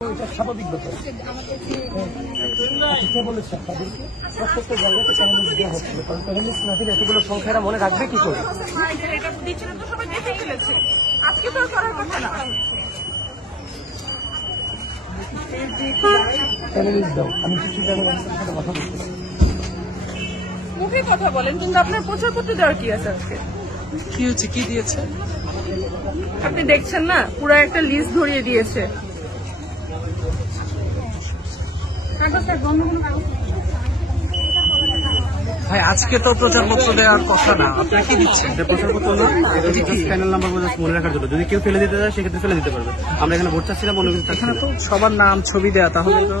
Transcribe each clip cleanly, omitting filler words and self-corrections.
এটা স্বাভাবিক ব্যাপার। কে বলেছে আপনাদেরকে? প্রত্যেকটা জায়গাতে প্যানেলিস্ট দেওয়া হচ্ছিল, কারণ প্যানেলিস্ট না দিলে এতগুলো সংখ্যারা মনে রাখবে কি করে? প্যানেলিস্ট দাও, আমি কিছু জায়গায় সাথে কথা বলতে পারি। মুখে কথা বলেন, কিন্তু আপনার প্রচারপত্র দেওয়ার কি আছে আজকে? কি হচ্ছে, কি দিয়েছে আপনি দেখছেন না, পুরো একটা লিস্ট ধরিয়ে দিয়েছে। ভাই আজকে তো প্রচারপত্র দেওয়ার কথা না, আপনারা কি দিচ্ছেন? প্রচারপত্র না, এটা হচ্ছে প্যানেল নাম্বার মনে রাখার জন্য। যদি কেউ ফেলে দিতে চায় সেক্ষেত্রে ফেলে দিতে পারবে। আমরা এখানে ভোট চাচ্ছিলাম, অন্য কিছু চাচ্ছি এখানে না। তো সবার নাম ছবি দেয়া, তাহলে তো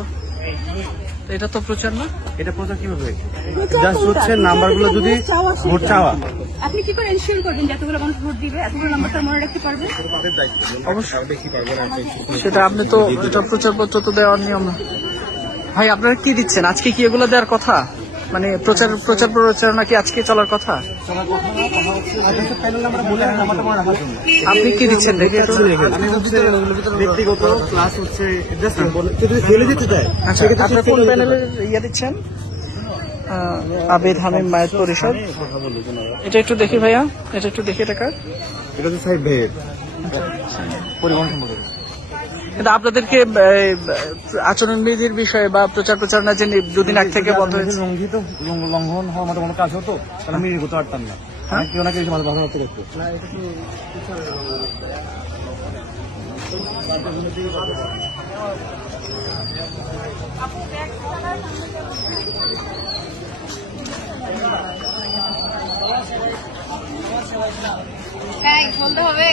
এটা তো প্রচার না। এটা প্রচার কিভাবে? জাস্ট হচ্ছে নাম্বারগুলো যদি ভোট চাওয়া। আপনি কি করে এনশিওর করবেন যে এতগুলো মানুষ ভোট দিবে, এতগুলো নাম্বারটা মনে রাখতে পারবে? সেটা আপনি তো, এটা প্রচারপত্র তো দেওয়ার নিয়ম না। ভাই আপনারা কি দিচ্ছেন? আজকে কি এগুলো দেওয়ার কথা? মানে প্রচারণা কি আজকে চলার কথা? আপনি কি দিচ্ছেন দেখে একটু? ব্যক্তিগত ক্লাস হচ্ছে ফেলে দিতে চায়। আচ্ছা, আপনি কোন প্যানেলের ইয়ে দিচ্ছেন? আবেদ হামিম মায়ের পরিষদ। এটা একটু দেখি ভাইয়া, এটা একটু দেখি। এটা কার? এটা হচ্ছে সাহেব ভাইয়ের পরিবহন সম্পর্কে। কিন্তু আপনাদেরকে আচরণবিধির বিষয়ে বা প্রচারণা যে দুদিন আগ থেকে বন্ধ হয়েছে, লঙ্ঘন হওয়ার মতো কোনো কাজ হতো তাহলে আমি এগোতে পারতাম না। কেউ না কেউ ভালো হচ্ছে দেখতে। বলতে হবে।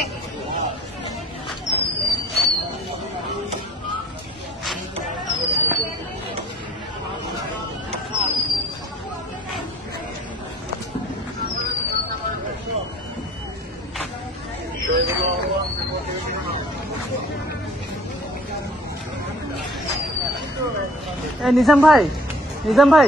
নিজাম ভাই, নিজাম ভাই।